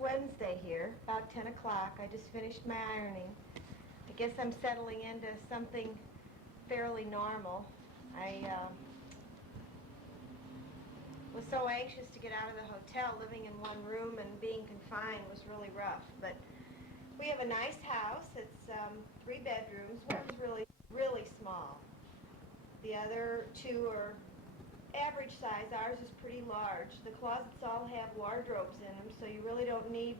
Wednesday here, about 10 o'clock. I just finished my ironing. I guess I'm settling into something fairly normal. I was so anxious to get out of the hotel. Living in one room and being confined was really rough. But we have a nice house. It's 3 bedrooms. One's really small. The other 2 are average size. Ours is pretty large. The closets all have wardrobes in them, so you really don't need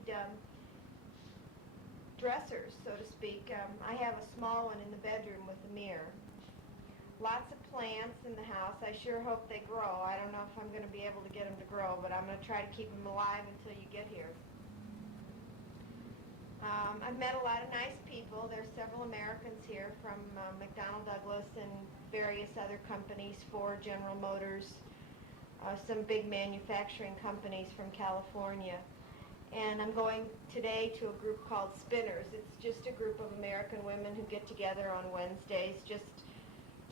dressers, so to speak. I have a small one in the bedroom with a mirror. Lots of plants in the house. I sure hope they grow. I don't know if I'm going to be able to get them to grow, but I'm going to try to keep them alive until you get here. I've met a lot of nice people. There's several Americans here from McDonnell Douglas and various other companies, Ford, General Motors, some big manufacturing companies from California. And I'm going today to a group called Spinners. It's just a group of American women who get together on Wednesdays just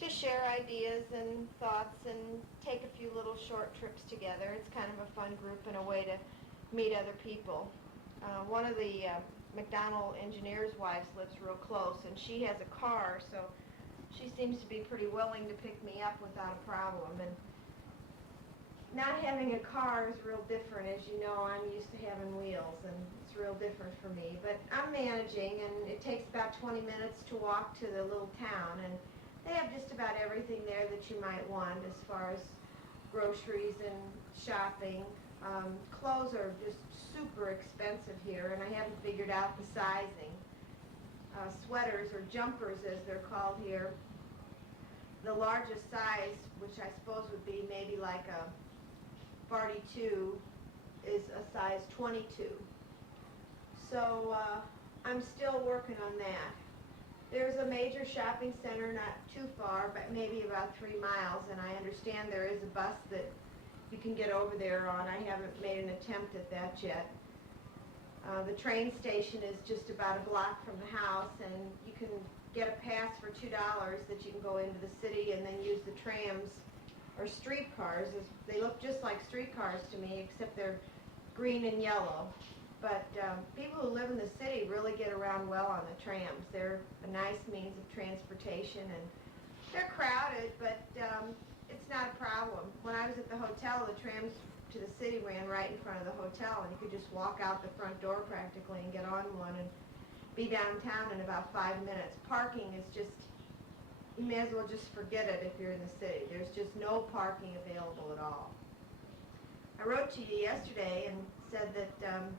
to share ideas and thoughts and take a few little short trips together. It's kind of a fun group and a way to meet other people. One of the McDonnell engineers' wives lives real close, and she has a car, so she seems to be pretty willing to pick me up without a problem. And not having a car is real different. As you know, I'm used to having wheels, and it's real different for me. But I'm managing, and it takes about 20 minutes to walk to the little town, and they have just about everything there that you might want as far as groceries and shopping. Clothes are just super expensive here, and I haven't figured out the sizing. Sweaters, or jumpers as they're called here, the largest size, which I suppose would be maybe like a 42, is a size 22. So I'm still working on that. There's a major shopping center not too far, but maybe about 3 miles, and I understand there is a bus that you can get over there on. I haven't made an attempt at that yet. The train station is just about a block from the house, and you can get a pass for $2 that you can go into the city and then use the trams or streetcars. They look just like streetcars to me, except they're green and yellow. But people who live in the city really get around well on the trams. They're a nice means of transportation, and they're crowded, but it's not a problem. When I was at the hotel, the trams to the city ran right in front of the hotel, and you could just walk out the front door practically and get on one and be downtown in about 5 minutes. Parking is just, you may as well just forget it if you're in the city. There's just no parking available at all. I wrote to you yesterday and said that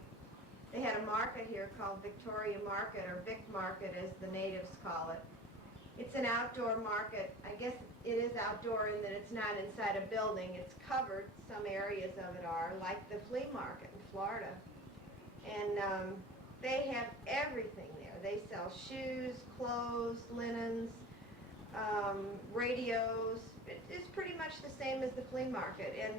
they had a market here called Victoria Market, or Vic Market as the natives call it. It's an outdoor market. I guess it is outdoor in that it's not inside a building. It's covered. Some areas of it are, like the flea market in Florida. And they have everything there. They sell shoes, clothes, linens, radios. It's pretty much the same as the flea market. And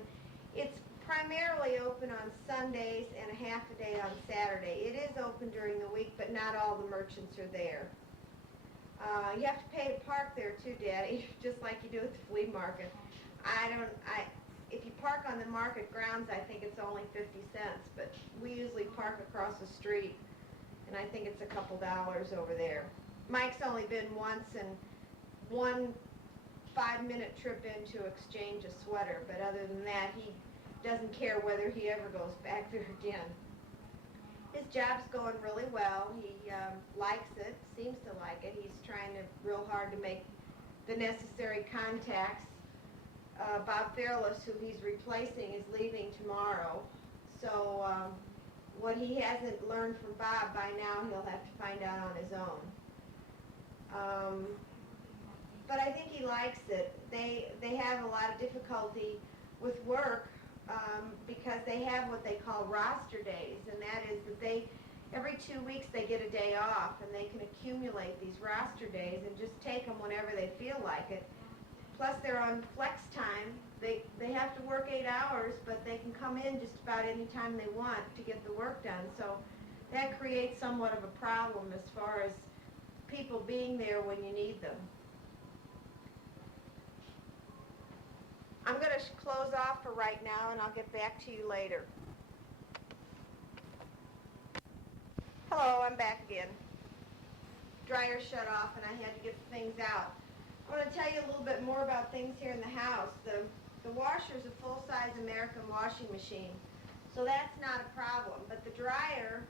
it's primarily open on Sundays and a half a day on Saturday. It is open during the week, but not all the merchants are there. You have to pay to park there too, Daddy, just like you do at the flea market. If you park on the market grounds, I think it's only 50 cents, but we usually park across the street, and I think it's a couple dollars over there. Mike's only been once, and one 5-minute trip in to exchange a sweater, but other than that, he doesn't care whether he ever goes back there again. His job's going really well. He likes it, seems to like it. He's trying real hard to make the necessary contacts. Bob Fairless, who he's replacing, is leaving tomorrow. So what he hasn't learned from Bob, by now he'll have to find out on his own. But I think he likes it. They have a lot of difficulty with work because they have what they call roster days, and that is that every 2 weeks they get a day off, and they can accumulate these roster days and just take them whenever they feel like it. Plus they're on flex time. They have to work 8 hours, but they can come in just about any time they want to get the work done. So that creates somewhat of a problem as far as people being there when you need them. I'm going to close off for right now, and I'll get back to you later. I'm back again. Dryer shut off and I had to get the things out. I want to tell you a little bit more about things here in the house. The washer is a full-size American washing machine, so that's not a problem. But the dryer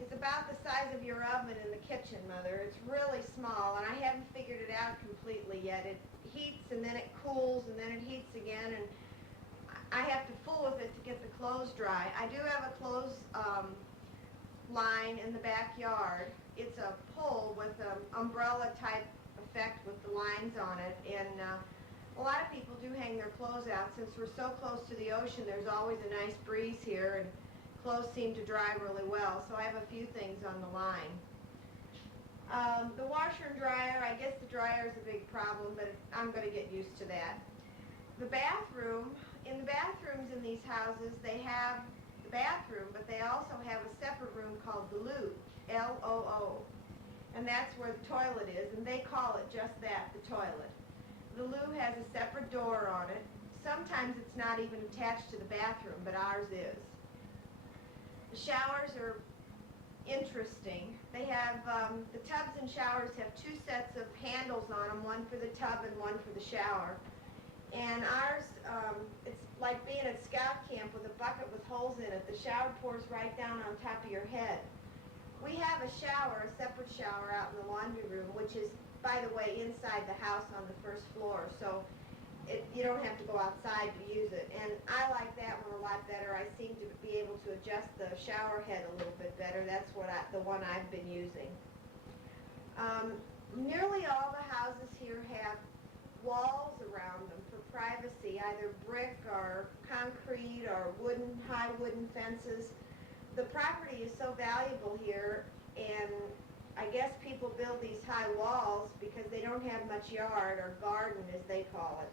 is about the size of your oven in the kitchen, Mother. It's really small, and I haven't figured it out completely yet. It heats and then it cools and then it heats again, and I have to fool with it to get the clothes dry. I do have a clothes line in the backyard. It's a pull with an umbrella type effect with the lines on it, and a lot of people do hang their clothes out. Since we're so close to the ocean, there's always a nice breeze here, and clothes seem to dry really well, so I have a few things on the line. The washer and dryer, I guess the dryer is a big problem, but I'm going to get used to that. The bathroom, in the bathrooms in these houses, they have the bathroom, but they also have a separate room called the loo, L-O-O, and that's where the toilet is, and they call it just that, the toilet. The loo has a separate door on it. Sometimes it's not even attached to the bathroom, but ours is. The showers are interesting. They have, the tubs and showers have two sets of handles on them, one for the tub and one for the shower. And ours, it's like being at scout camp with a bucket with holes in it. The shower pours right down on top of your head. We have a shower, a separate shower out in the laundry room, which is, by the way, inside the house on the first floor. So you don't have to go outside to use it. And I like that one a lot better. I seem to be able to adjust the shower head a little bit better. That's what the one I've been using. Nearly all the houses here have walls around them for privacy, either brick or concrete or high wooden fences. The property is so valuable here, and I guess people build these high walls because they don't have much yard or garden, as they call it.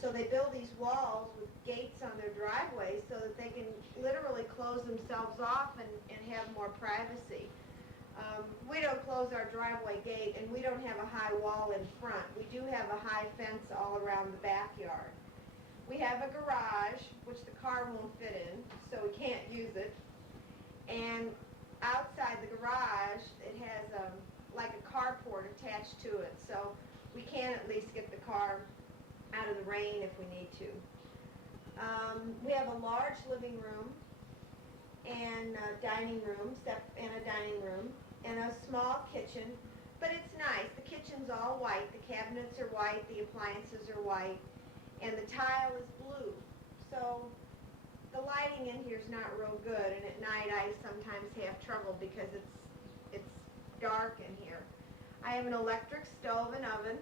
So they build these walls with gates on their driveways so that they can literally close themselves off and have more privacy. We don't close our driveway gate, and we don't have a high wall in front. We do have a high fence all around the backyard. We have a garage, which the car won't fit in, so we can't use it. And outside the garage, it has like a carport attached to it, so we can at least get the car out of the rain if we need to. We have a large living room and a dining room, and a small kitchen, but it's nice. The kitchen's all white, the cabinets are white, the appliances are white, and the tile is blue. So the lighting in here is not real good, and at night I sometimes have trouble because it's dark in here. I have an electric stove and oven,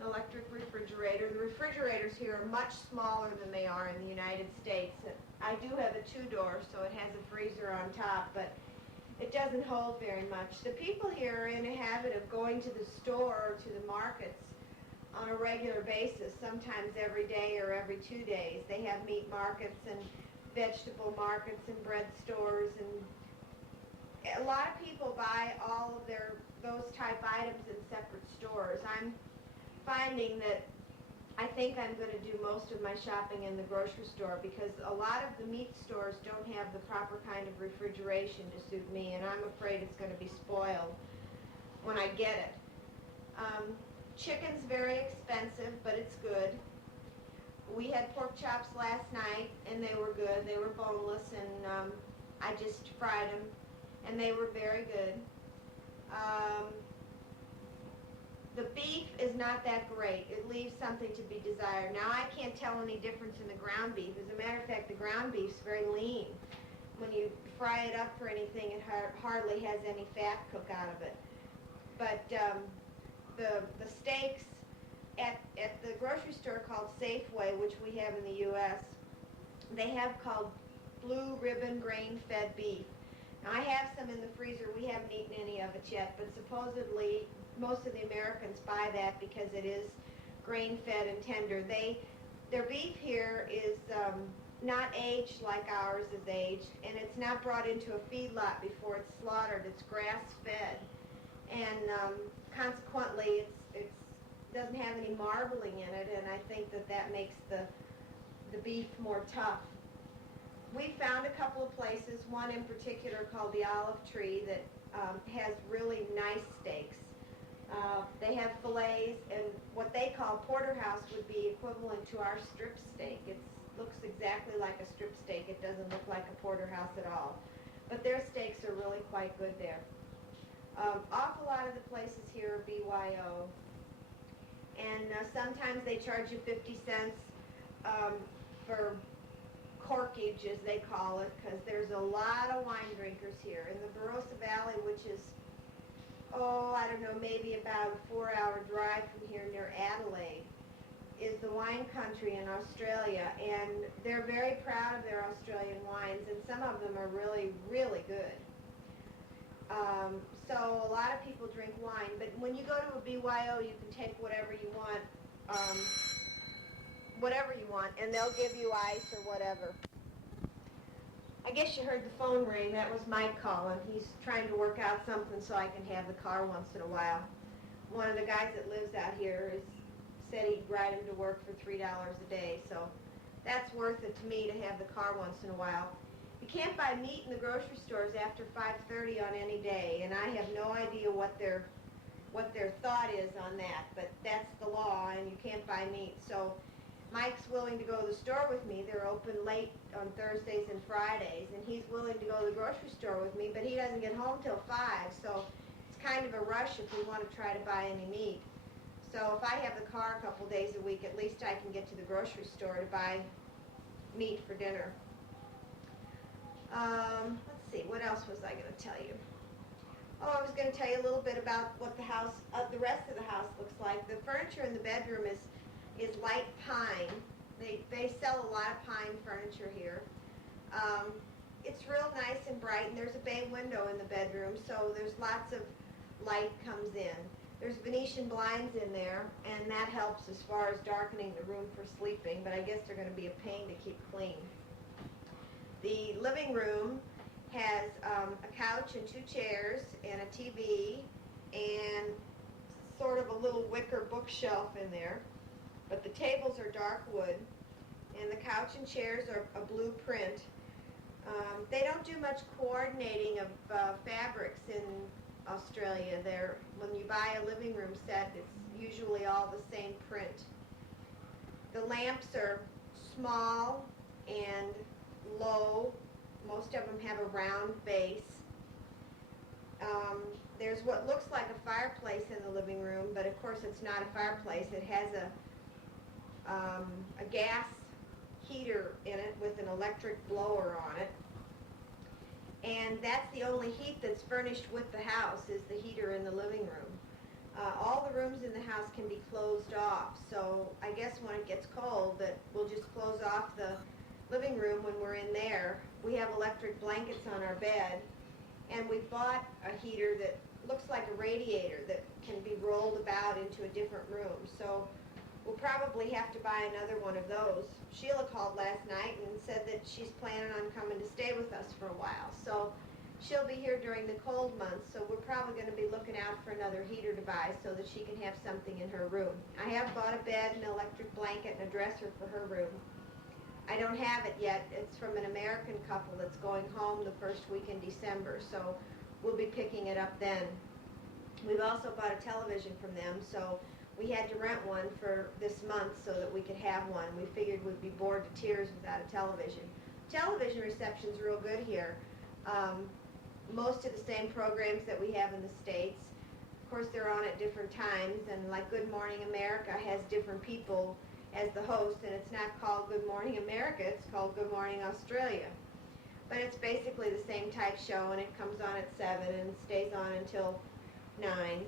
an electric refrigerator. The refrigerators here are much smaller than they are in the United States. I do have a two-door, so it has a freezer on top, but it doesn't hold very much. The people here are in a habit of going to the store or to the markets on a regular basis, sometimes every day or every 2 days. They have meat markets and vegetable markets and bread stores, and a lot of people buy all of those type items in separate stores. I'm finding that I think I'm going to do most of my shopping in the grocery store because a lot of the meat stores don't have the proper kind of refrigeration to suit me, and I'm afraid it's going to be spoiled when I get it. Chicken's very expensive, but it's good. We had pork chops last night, and they were good. They were boneless, and I just fried them, and they were very good. The beef is not that great. It leaves something to be desired. Now, I can't tell any difference in the ground beef. As a matter of fact, the ground beef's very lean. When you fry it up for anything, it hardly has any fat cook out of it. But the steaks at the grocery store called Safeway, which we have in the U.S., they have called blue ribbon grain-fed beef. Now, I have some in the freezer. We haven't eaten any of it yet, but supposedly most of the Americans buy that because it is grain-fed and tender. Their beef here is not aged like ours is aged, and it's not brought into a feedlot before it's slaughtered. It's grass-fed, and consequently, it doesn't have any marbling in it, and I think that makes the beef more tough. We found a couple of places. one in particular called the Olive Tree that has really nice steaks. They have fillets, and what they call porterhouse would be equivalent to our strip steak. It looks exactly like a strip steak. It doesn't look like a porterhouse at all. But their steaks are really quite good there. Awful lot of the places here are BYO. And sometimes they charge you 50 cents for corkage, as they call it, because there's a lot of wine drinkers here. In the Barossa Valley, which is, I don't know, maybe about a 4-hour drive from here near Adelaide, is the wine country in Australia, and they're very proud of their Australian wines, and some of them are really, really good. So a lot of people drink wine, but when you go to a BYO, you can take whatever you want, and they'll give you ice or whatever. I guess you heard the phone ring. That was Mike calling. He's trying to work out something so I can have the car once in a while. One of the guys that lives out here said he'd ride him to work for $3 a day, so that's worth it to me to have the car once in a while. You can't buy meat in the grocery stores after 5:30 on any day, and I have no idea what their thought is on that, but that's the law, and you can't buy meat. So Mike's willing to go to the store with me. They're open late on Thursdays and Fridays, and he's willing to go to the grocery store with me, but he doesn't get home till 5, so it's kind of a rush if we want to try to buy any meat. So if I have the car a couple days a week, at least I can get to the grocery store to buy meat for dinner. Let's see, what else was I going to tell you? I was going to tell you a little bit about what the rest of the house looks like. The furniture in the bedroom is light pine. They sell a lot of pine furniture here. It's real nice and bright, and there's a bay window in the bedroom, so there's lots of light comes in. There's Venetian blinds in there, and that helps as far as darkening the room for sleeping, but I guess they're going to be a pain to keep clean. The living room has a couch and 2 chairs and a TV and sort of a little wicker bookshelf in there. But the tables are dark wood, and the couch and chairs are a blue print. They don't do much coordinating of fabrics in Australia. When you buy a living room set, it's usually all the same print. The lamps are small and low. Most of them have a round base. There's what looks like a fireplace in the living room, but of course it's not a fireplace. It has a gas heater in it with an electric blower on it. And that's the only heat that's furnished with the house, is the heater in the living room. All the rooms in the house can be closed off, so I guess when it gets cold that we'll just close off the living room when we're in there. We have electric blankets on our bed, and we bought a heater that looks like a radiator that can be rolled about into a different room. So we'll probably have to buy another one of those. Sheila called last night and said that she's planning on coming to stay with us for a while. So she'll be here during the cold months, so we're probably going to be looking out for another heater to buy so that she can have something in her room. I have bought a bed, an electric blanket, and a dresser for her room. I don't have it yet. It's from an American couple that's going home the first week in December, so we'll be picking it up then. We've also bought a television from them, so we had to rent one for this month so that we could have one. We figured we'd be bored to tears without a television. Television reception's real good here. Most of the same programs that we have in the States. Of course, they're on at different times, and like Good Morning America has different people as the host, and it's not called Good Morning America, it's called Good Morning Australia. But it's basically the same type show, and it comes on at 7 and it stays on until 9.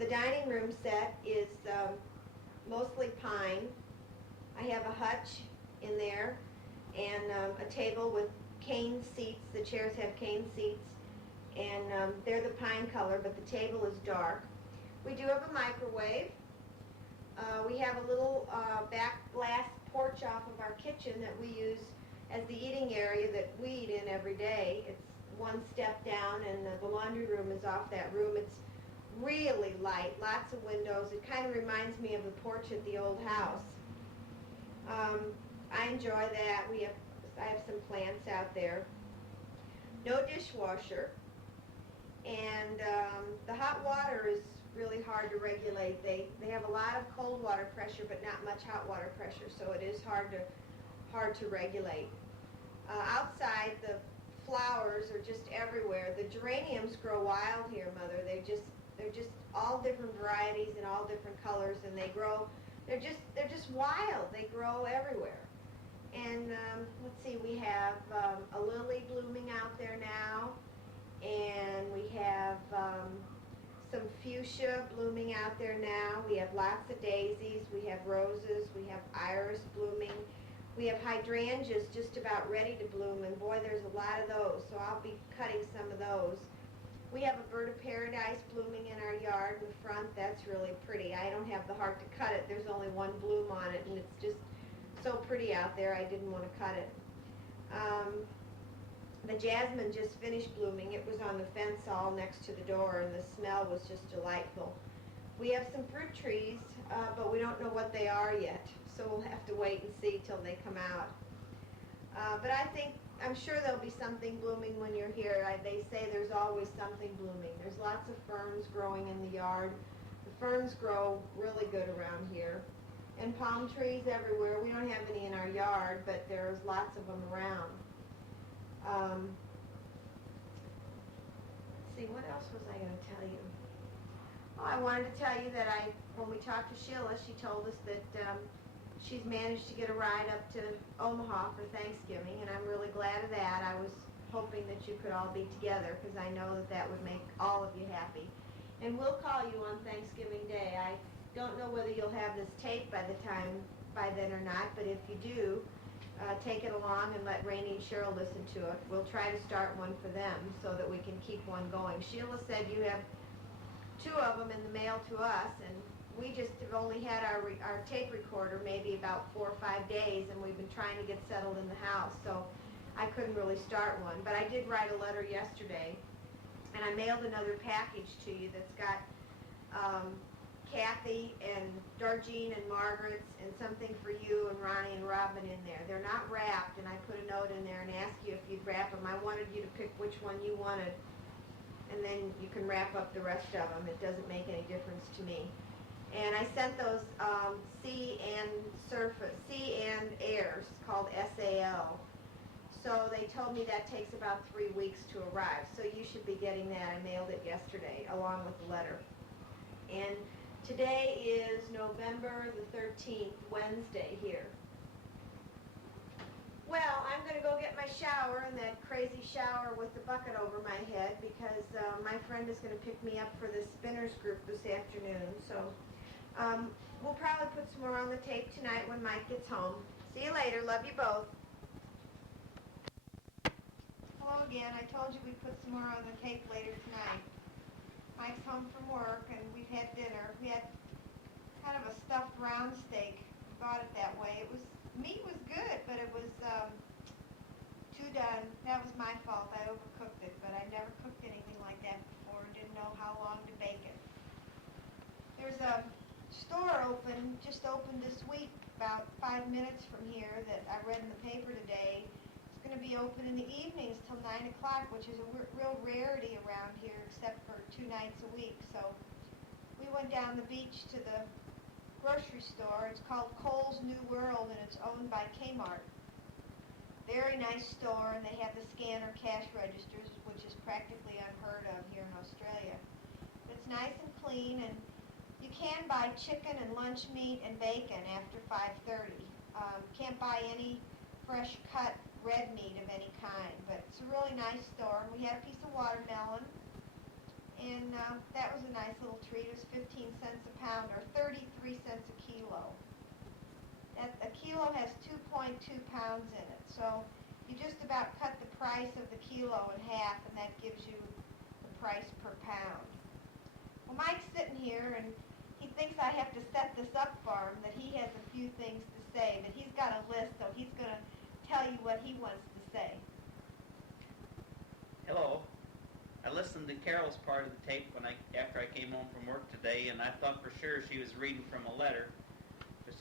The dining room set is mostly pine. I have a hutch in there and a table with cane seats. The chairs have cane seats, and they're the pine color, but the table is dark. We do have a microwave. We have a little back glass porch off of our kitchen that we use as the eating area that we eat in every day. It's one step down, and the laundry room is off that room. It's really light, lots of windows. It kind of reminds me of the porch at the old house. Um, I enjoy that. I have some plants out there. No dishwasher, and the hot water is really hard to regulate. They have a lot of cold water pressure, but not much hot water pressure, so it is hard to regulate. Outside, the flowers are just everywhere. The geraniums grow wild here, Mother. They're just all different varieties and all different colors, and they grow. They're just wild. They grow everywhere. And let's see, we have a lily blooming out there now, and we have some fuchsia blooming out there now. We have lots of daisies. We have roses. We have iris blooming. We have hydrangeas just about ready to bloom, and boy, there's a lot of those, so I'll be cutting some of those. We have a bird of paradise blooming in our yard in front. That's really pretty. I don't have the heart to cut it. There's only one bloom on it, and it's just so pretty out there. I didn't want to cut it. The jasmine just finished blooming. It was on the fence all next to the door, and the smell was just delightful. We have some fruit trees, but we don't know what they are yet, so we'll have to wait and see till they come out. But I'm sure there'll be something blooming when you're here. They say there's always something blooming. There's lots of ferns growing in the yard. The ferns grow really good around here. And palm trees everywhere. We don't have any in our yard, but there's lots of them around. Let's see, what else was I going to tell you? Oh, I wanted to tell you that when we talked to Sheila, she told us that she's managed to get a ride up to Omaha for Thanksgiving, and I'm really glad of that. I was hoping that you could all be together because I know that would make all of you happy. And we'll call you on Thanksgiving Day. I don't know whether you'll have this tape by then or not, but if you do, take it along and let Rainey and Cheryl listen to it. We'll try to start one for them so that we can keep one going. Sheila said you have 2 of them in the mail to us, and we just have only had our tape recorder maybe about 4 or 5 days, and we've been trying to get settled in the house, so I couldn't really start one. But I did write a letter yesterday, and I mailed another package to you that's got Kathy and Darjean and Margaret's and something for you and Ronnie and Robin in there. They're not wrapped, and I put a note in there and asked you if you'd wrap them. I wanted you to pick which one you wanted, and then you can wrap up the rest of them. It doesn't make any difference to me. And I sent those Sea and Airs, called SAL. So they told me that takes about 3 weeks to arrive. So you should be getting that. I mailed it yesterday along with the letter. And today is November the 13th, Wednesday here. Well, I'm going to go get my shower, and that crazy shower with the bucket over my head, because my friend is going to pick me up for the spinners group this afternoon. So we'll probably put some more on the tape tonight when Mike gets home. See you later. Love you both. Hello again. I told you we'd put some more on the tape later tonight. Mike's home from work, and we've had dinner. We had kind of a stuffed round steak. We bought it that way. Meat was good, but it was too done. That was my fault. I overcooked it, but I never cooked anything like that before. Didn't know how long to bake it. There's a store just opened this week, about 5 minutes from here, that I read in the paper today. It's going to be open in the evenings till 9 o'clock, which is a real rarity around here, except for 2 nights a week. So we went down the beach to the grocery store. It's called Cole's New World, and it's owned by Kmart. Very nice store, and they have the scanner cash registers, which is practically unheard of here in Australia. But it's nice and clean, and you can buy chicken and lunch meat and bacon after 5:30. Can't buy any fresh cut red meat of any kind, but it's a really nice store. We had a piece of watermelon, and that was a nice little treat. It was 15 cents a pound, or 33 cents a kilo. A kilo has 2.2 pounds in it, so you just about cut the price of the kilo in half, and that gives you the price per pound. Well, Mike's sitting here, and he thinks I have to set this up for him, that he has a few things to say, that he's got a list, so he's going to tell you what he wants to say. Hello. I listened to Carole's part of the tape after I came home from work today, and I thought for sure she was reading from a letter. But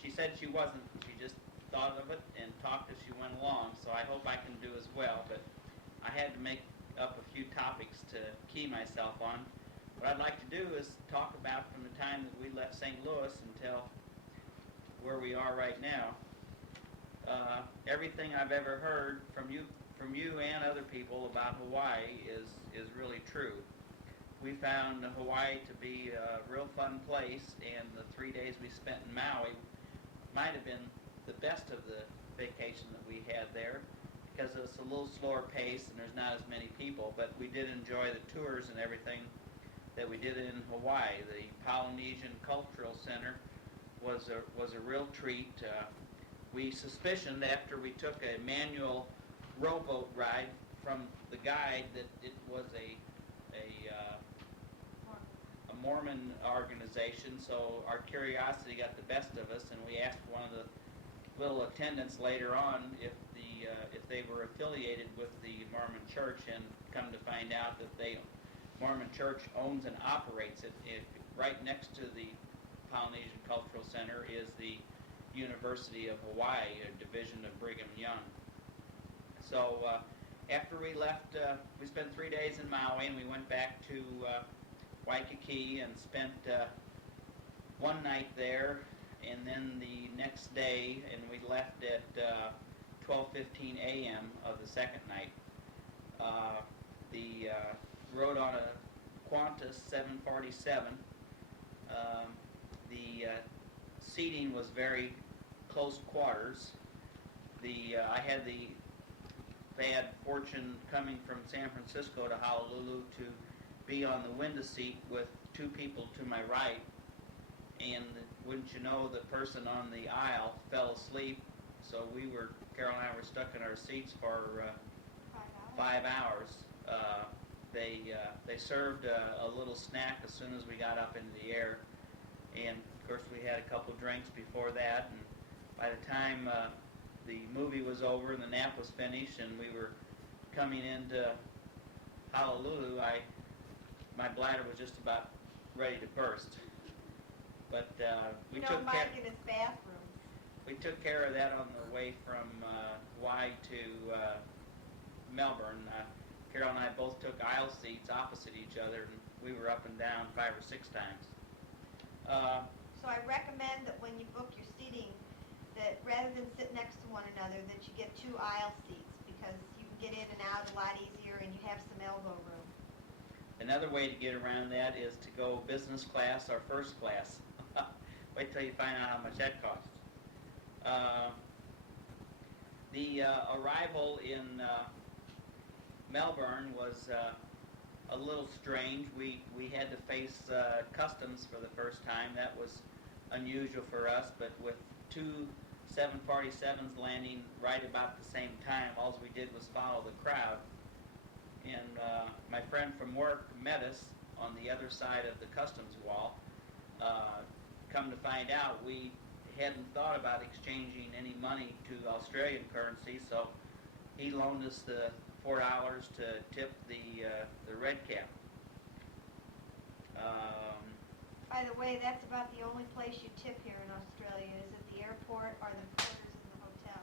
she said she wasn't. She just thought of it and talked as she went along. So I hope I can do as well. But I had to make up a few topics to key myself on. What I'd like to do is talk about from the time that we left St. Louis until where we are right now. Everything I've ever heard from you and other people about Hawaii is really true. We found Hawaii to be a real fun place, and the 3 days we spent in Maui might have been the best of the vacation that we had there, because it's a little slower pace and there's not as many people, but we did enjoy the tours and everything that we did in Hawaii. The Polynesian Cultural Center was a real treat. We suspicioned after we took a manual rowboat ride from the guide that it was a Mormon organization, so our curiosity got the best of us, and we asked one of the little attendants later on if they were affiliated with the Mormon Church, and come to find out that Mormon Church owns and operates it. Right next to the Polynesian Cultural Center is the University of Hawaii, a division of Brigham Young. So after we left, we spent 3 days in Maui, and we went back to Waikiki and spent one night there, and then the next day, and we left at 12:15 a.m. of the second night. The rode on a Qantas 747. The seating was very close quarters. I had the bad fortune coming from San Francisco to Honolulu to be on the window seat with two people to my right, and wouldn't you know, the person on the aisle fell asleep, so Carole and I were stuck in our seats for 5 hours. They served a little snack as soon as we got up into the air, and of course we had a couple drinks before that, and by the time the movie was over and the nap was finished and we were coming into Honolulu, my bladder was just about ready to burst. But we took Mike in his bathroom. We took care of that on the way from Hawaii to Melbourne. Carole and I both took aisle seats opposite each other, and we were up and down 5 or 6 times. So I recommend that when you book your seating, that rather than sit next to one another, that you get 2 aisle seats, because you can get in and out a lot easier and you have some elbow room. Another way to get around that is to go business class or first class. Wait till you find out how much that costs. The arrival in Melbourne was a little strange. We had to face customs for the first time. That was unusual for us, but with 2 747s landing right about the same time, all we did was follow the crowd. And my friend from work met us on the other side of the customs wall. Come to find out, we hadn't thought about exchanging any money to Australian currency, so he loaned us the $4 to tip the red cap. By the way, that's about the only place you tip here in Australia, is at the airport or the quarters in the hotel.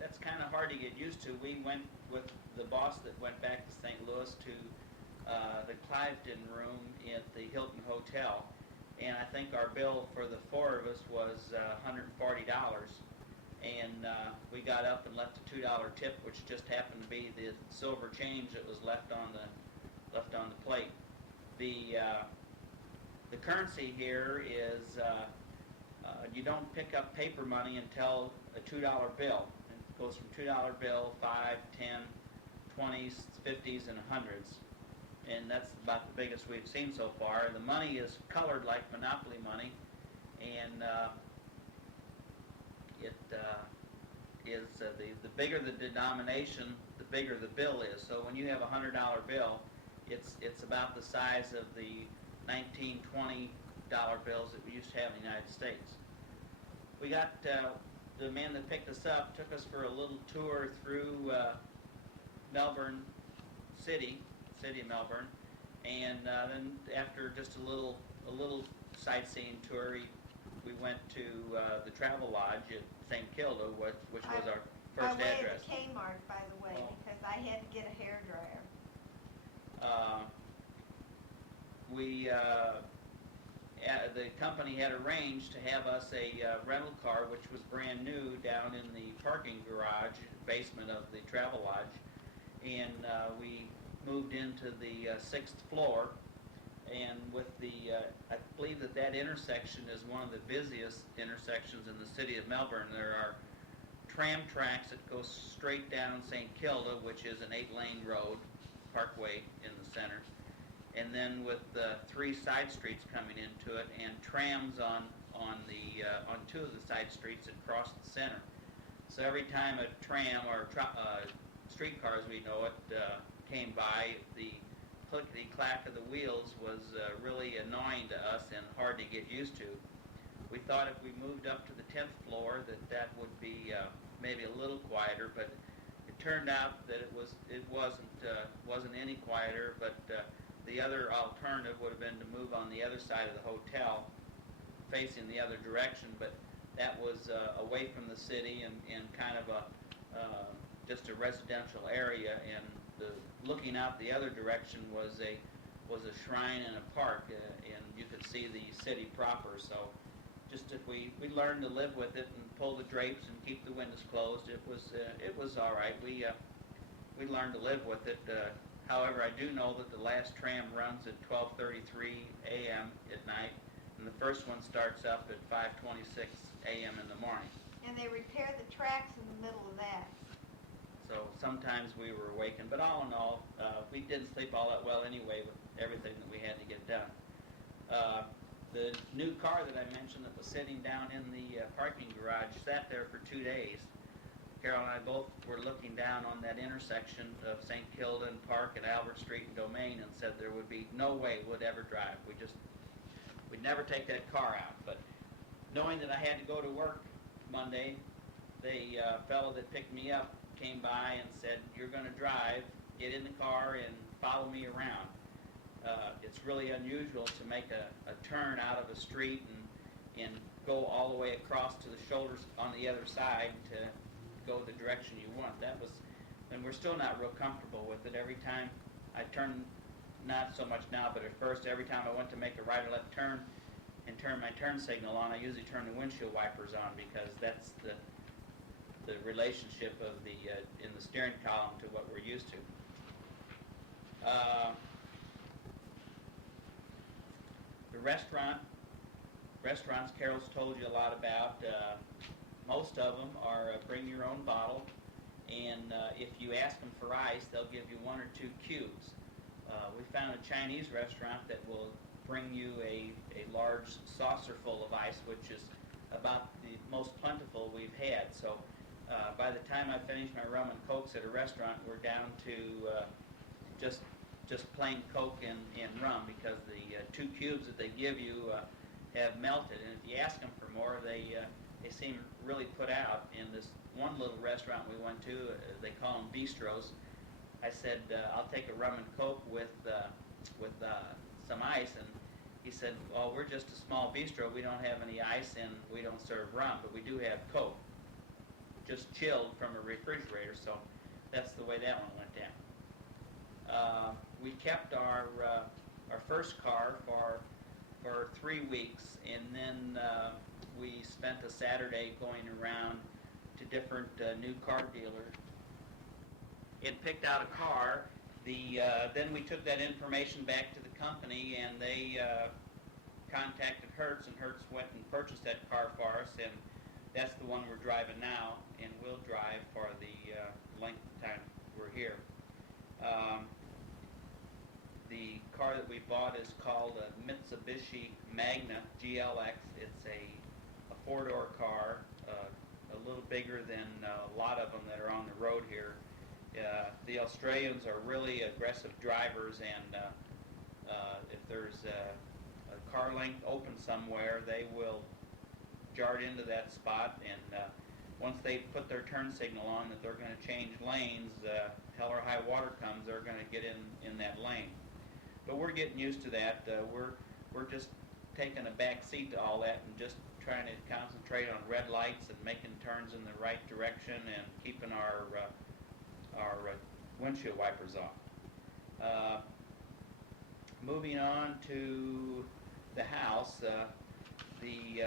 That's kind of hard to get used to. We went with the boss that went back to St. Louis to the Cliveden room at the Hilton Hotel, and I think our bill for the 4 of us was $140. And we got up and left a $2 tip, which just happened to be the silver change that was left on the plate. The currency here is you don't pick up paper money until a $2 bill. It goes from $2 bill, 5, 10, 20s, 50s, and 100s. And that's about the biggest we've seen so far. The money is colored like Monopoly money, and the bigger the denomination, the bigger the bill is. So when you have a $100 bill, it's about the size of the $19, $20 bills that we used to have in the United States. We got the man that picked us up took us for a little tour through Melbourne city of Melbourne, and then after just a little sightseeing tour, he we went to the Travel Lodge at St. Kilda, which was our By first way address. of the Kmart, by the way, Oh. because I had to get a hairdryer. The company had arranged to have us a rental car, which was brand new, down in the parking garage basement of the Travel Lodge, and we moved into the 6th floor. And with I believe that intersection is one of the busiest intersections in the city of Melbourne. There are tram tracks that go straight down St. Kilda, which is an 8-lane road, parkway in the center, and then with 3 side streets coming into it, and trams on 2 of the side streets that cross the center. So every time a tram or streetcar, as we know it, came by, the clickety-clack of the wheels was really annoying to us and hard to get used to. We thought if we moved up to the 10th floor that would be maybe a little quieter, but it turned out that it wasn't any quieter. But the other alternative would have been to move on the other side of the hotel, facing the other direction, but that was away from the city and kind of just a residential area, and looking out the other direction was a shrine and a park, and you could see the city proper. So just if we learned to live with it and pull the drapes and keep the windows closed, it was all right. We learned to live with it. However, I do know that the last tram runs at 12:33 a.m. at night, and the first one starts up at 5:26 a.m. in the morning. And they repair the tracks in the middle of that. So sometimes we were awakened, but all in all, we didn't sleep all that well anyway with everything that we had to get done. The new car that I mentioned that was sitting down in the parking garage sat there for 2 days. Carole and I both were looking down on that intersection of St. Kilda and Park and Albert Street and Domain and said there would be no way we'd ever drive. We'd never take that car out. But knowing that I had to go to work Monday, the fellow that picked me up came by and said, "You're going to drive, get in the car and follow me around." It's really unusual to make a turn out of a street and go all the way across to the shoulders on the other side to go the direction you want. And we're still not real comfortable with it. Every time I turn, not so much now, but at first, every time I went to make a right or left turn and turn my turn signal on, I usually turn the windshield wipers on, because that's the relationship of in the steering column to what we're used to. The restaurants Carole's told you a lot about. Most of them are bring your own bottle, and if you ask them for ice, they'll give you 1 or 2 cubes. We found a Chinese restaurant that will bring you a large saucer full of ice, which is about the most plentiful we've had. So by the time I finish my rum and cokes at a restaurant, we're down to just plain Coke and rum, because the 2 cubes that they give you have melted. And if you ask them for more, they seem really put out. In this one little restaurant we went to, they call them bistros. I said, "I'll take a rum and Coke with some ice," and he said, "Well, we're just a small bistro. We don't have any ice and we don't serve rum, but we do have Coke, just chilled from a refrigerator." So that's the way that one went down. We kept our first car for 3 weeks, and then we spent a Saturday going around to different new car dealers and picked out a car. Then we took that information back to the company, and they contacted Hertz, and Hertz went and purchased that car for us, and that's the one we're driving now, and will drive for the length of time we're here. The car that we bought is called a Mitsubishi Magna GLX. It's a 4-door car, a little bigger than a lot of them that are on the road here. The Australians are really aggressive drivers, and if there's a car length open somewhere, they will jar into that spot, and once they put their turn signal on that they're going to change lanes, hell or high water comes, they're going to get in that lane. But we're getting used to that. We're just taking a back seat to all that and just trying to concentrate on red lights and making turns in the right direction and keeping our windshield wipers off. Moving on to the house, the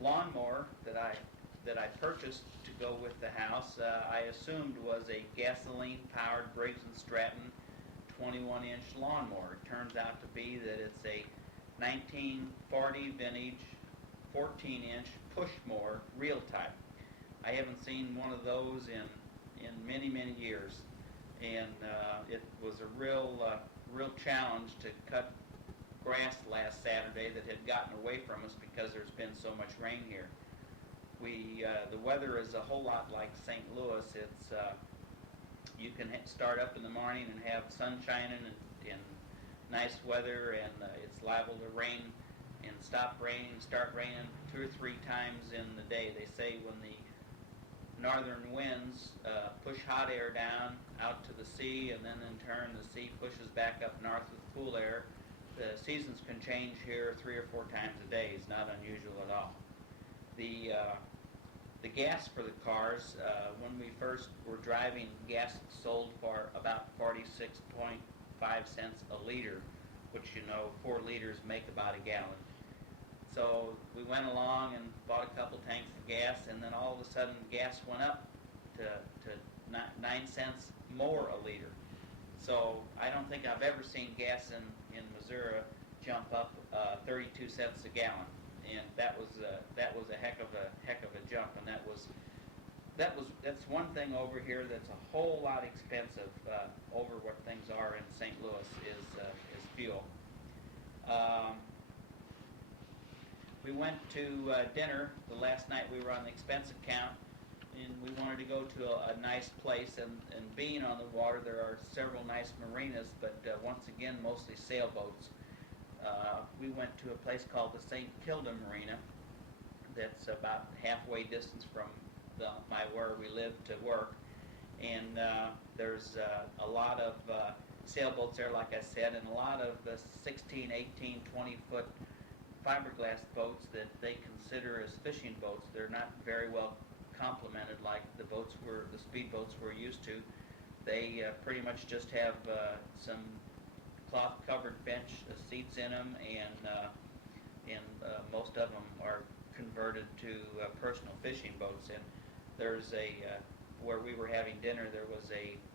lawnmower that I purchased to go with the house, I assumed was a gasoline-powered Briggs & Stratton 21-inch lawnmower. It turns out to be that it's a 1940 vintage 14-inch push mower, real type. I haven't seen one of those in many years, and it was a real challenge to cut grass last Saturday that had gotten away from us because there's been so much rain here. The weather is a whole lot like St. Louis. It's you can start up in the morning and have sun shining and nice weather, and it's liable to rain and start raining 2 or 3 times in the day. They say when the northern winds push hot air down out to the sea, and then in turn the sea pushes back up north with cool air, the seasons can change here 3 or 4 times a day. It's not unusual at all. The gas for the cars, when we first were driving, gas sold for about 46.5 cents a liter, which 4 liters make about a gallon. So we went along and bought a couple tanks of gas, and then all of a sudden gas went up to 9 cents more a liter. So I don't think I've ever seen gas in Missouri jump up 32 cents a gallon, and that's a heck of a jump. And that's one thing over here that's a whole lot expensive over what things are in St. Louis is fuel. We went to dinner the last night. We were on the expense account, and we wanted to go to a nice place. And being on the water, there are several nice marinas, but once again, mostly sailboats. We went to a place called the St. Kilda Marina. That's about halfway distance from where we live to work. And there's a lot of sailboats there, like I said, and a lot of 16, 18, 20-foot fiberglass boats that they consider as fishing boats. They're not very well complemented like the speedboats we're used to. They pretty much just have some cloth-covered bench seats in them, and most of them are converted to personal fishing boats. And there's where we were having dinner, there was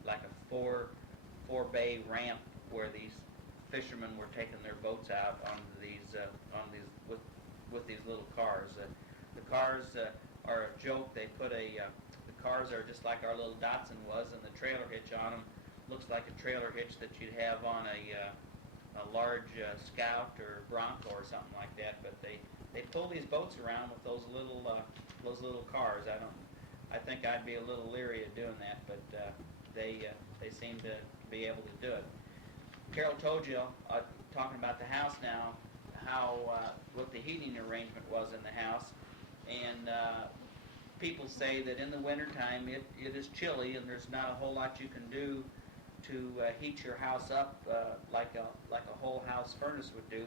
like a four-bay ramp where these fishermen were taking their boats out on these with these little cars. The cars are a joke. They put the cars are just like our little Datsun was, and the trailer hitch on them looks like a trailer hitch that you'd have on a large Scout or Bronco or something like that. But they pull these boats around with those little cars. I think I'd be a little leery of doing that, but they seem to be able to do it. Carole told you, talking about the house now, how what the heating arrangement was in the house, and people say that in the wintertime it is chilly, and there's not a whole lot you can do to heat your house up like a whole house furnace would do.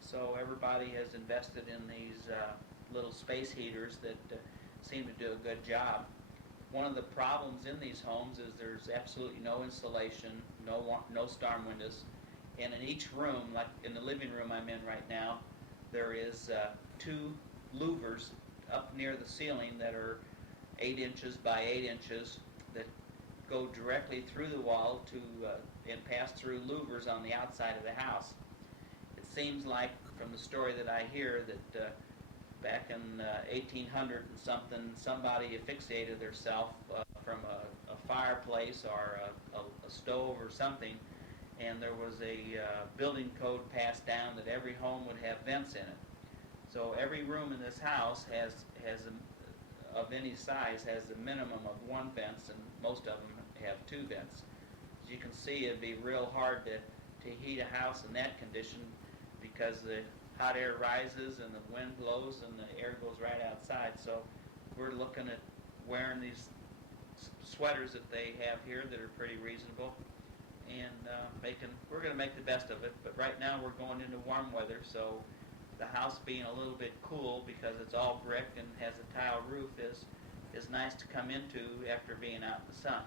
So everybody has invested in these little space heaters that seem to do a good job. One of the problems in these homes is there's absolutely no insulation, no storm windows, and in each room, like in the living room I'm in right now, there is 2 louvers up near the ceiling that are 8 inches by 8 inches that go directly through the wall and pass through louvers on the outside of the house. It seems like, from the story that I hear, that back in 1800 and something, somebody asphyxiated themselves from a fireplace or a stove or something, and there was a building code passed down that every home would have vents in it. So every room in this house of any size has a minimum of 1 vent, and most of them have 2 vents. As you can see, it'd be real hard to heat a house in that condition, because the hot air rises and the wind blows and the air goes right outside. So we're looking at wearing these sweaters that they have here that are pretty reasonable, and we're going to make the best of it. But right now we're going into warm weather, so the house being a little bit cool because it's all brick and has a tile roof is nice to come into after being out in the sun.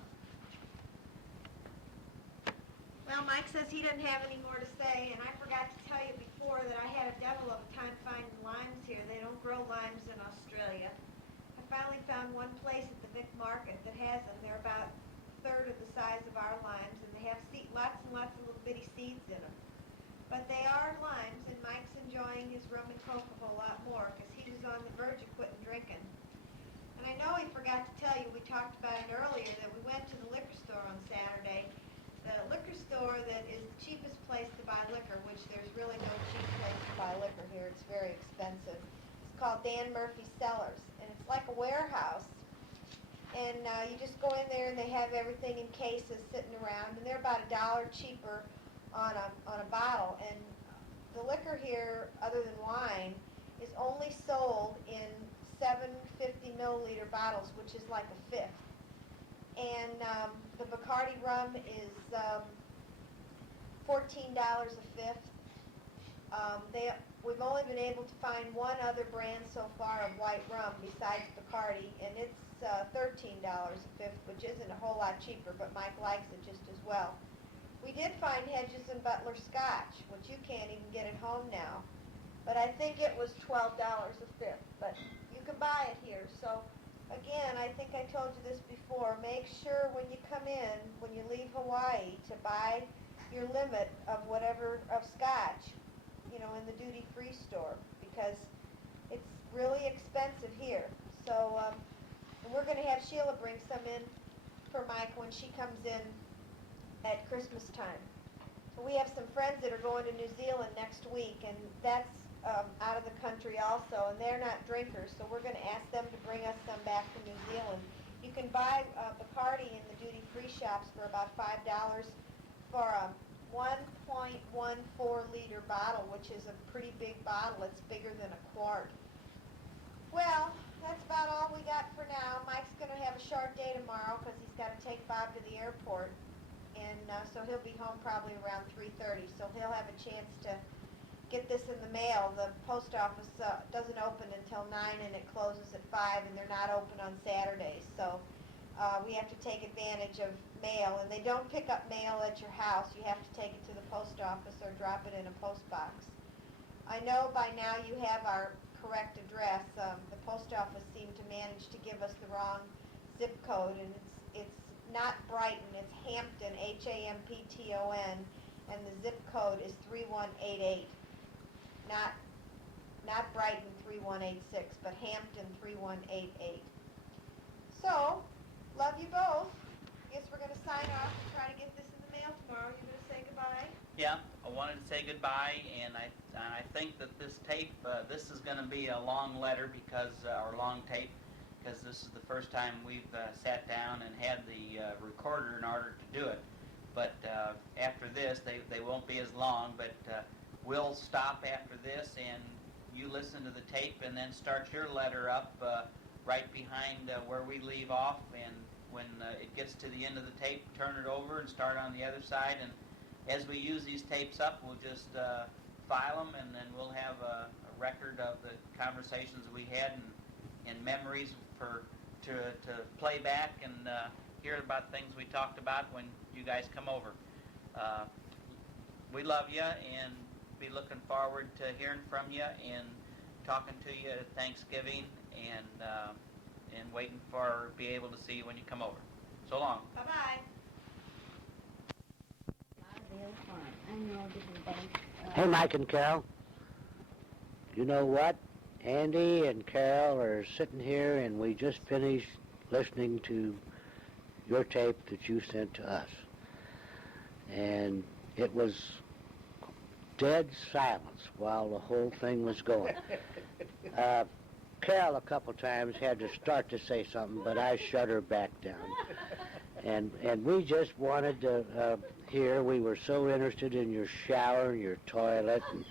Well, Mike says he didn't have any more to say, and I forgot to tell you before that I had a devil of a time finding limes here. They don't grow limes in Australia. I finally found one place at the Vic Market that has them. They're about a third of the size of our limes, and they have lots and lots of little bitty seeds in them. But they are limes, and Mike's enjoying his rum and coke a whole lot more because he was on the verge of quitting drinking. And I know he forgot to tell you, we talked about it earlier, that we went to the liquor store on Saturday. The liquor store that is the cheapest place to buy liquor, which there's really no cheap place to buy liquor here. It's very expensive. It's called Dan Murphy's Cellars, and it's like a warehouse. And you just go in there, and they have everything in cases sitting around, and they're about $1 cheaper on a bottle. And the liquor here, other than wine, is only sold in 750 milliliter bottles, which is like a fifth. And the Bacardi rum is $14 a fifth. We've only been able to find one other brand so far of white rum besides Bacardi, and it's $13 a fifth, which isn't a whole lot cheaper, but Mike likes it just as well. We did find Hedges and Butler Scotch, which you can't even get at home now, but I think it was $12 a fifth, but you can buy it here. So again, I think I told you this before, make sure when you come in, when you leave Hawaii, to buy your limit of scotch, in the duty-free store, because it's really expensive here. So, and we're going to have Sheila bring some in for Mike when she comes in at Christmas time. So we have some friends that are going to New Zealand next week, and that's out of the country also, and they're not drinkers, so we're going to ask them to bring us some back from New Zealand. You can buy Bacardi in the duty-free shops for about $5 for a 1.14 liter bottle, which is a pretty big bottle. It's bigger than a quart. Well, that's about all we got for now. Mike's going to have a short day tomorrow because he's got to take Bob to the airport, and so he'll be home probably around 3:30, so he'll have a chance to get this in the mail. The post office doesn't open until 9 and it closes at 5, and they're not open on Saturdays, so we have to take advantage of mail, and they don't pick up mail at your house. You have to take it to the post office or drop it in a post box. I know by now you have our correct address. The post office seemed to manage to give us the wrong zip code, and it's not Brighton, it's Hampton, Hampton, and the zip code is 3188. Not Brighton 3186, but Hampton 3188. So, love you both. Guess we're going to sign off and try to get this in the mail tomorrow. You're going to say goodbye? Yeah, I wanted to say goodbye, and I think that this tape, this is going to be a long letter or long tape, because this is the first time we've sat down and had the recorder in order to do it. But after this, they won't be as long, but we'll stop after this, and you listen to the tape, and then start your letter up right behind where we leave off, and when it gets to the end of the tape, turn it over and start on the other side. And as we use these tapes up, we'll just file them, and then we'll have a record of the conversations we had and memories to play back and hear about things we talked about when you guys come over. We love you and be looking forward to hearing from you and talking to you at Thanksgiving, and waiting for be able to see you when you come over. So long. Bye-bye. Hey, Mike and Carole. You know what? Andy and Carole are sitting here, and we just finished listening to your tape that you sent to us. And it was dead silence while the whole thing was going. Carole a couple times had to start to say something, but I shut her back down. And we just wanted to hear. We were so interested in your shower and your toilet and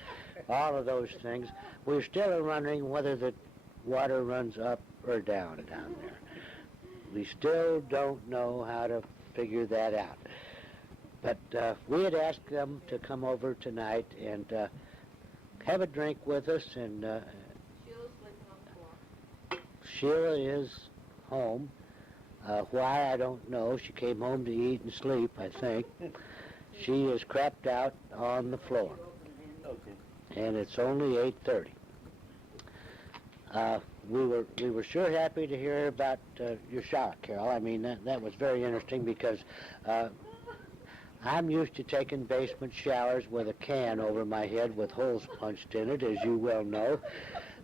all of those things. We're still wondering whether the water runs up or down there. We still don't know how to figure that out. But we had asked them to come over tonight and have a drink with us, and Sheila's sleeping on the floor. Sheila is home. Why, I don't know. She came home to eat and sleep, I think. She is crapped out on the floor. Okay. And it's only 8:30. We were sure happy to hear about your shower, Carol. I mean, that was very interesting because I'm used to taking basement showers with a can over my head with holes punched in it, as you well know.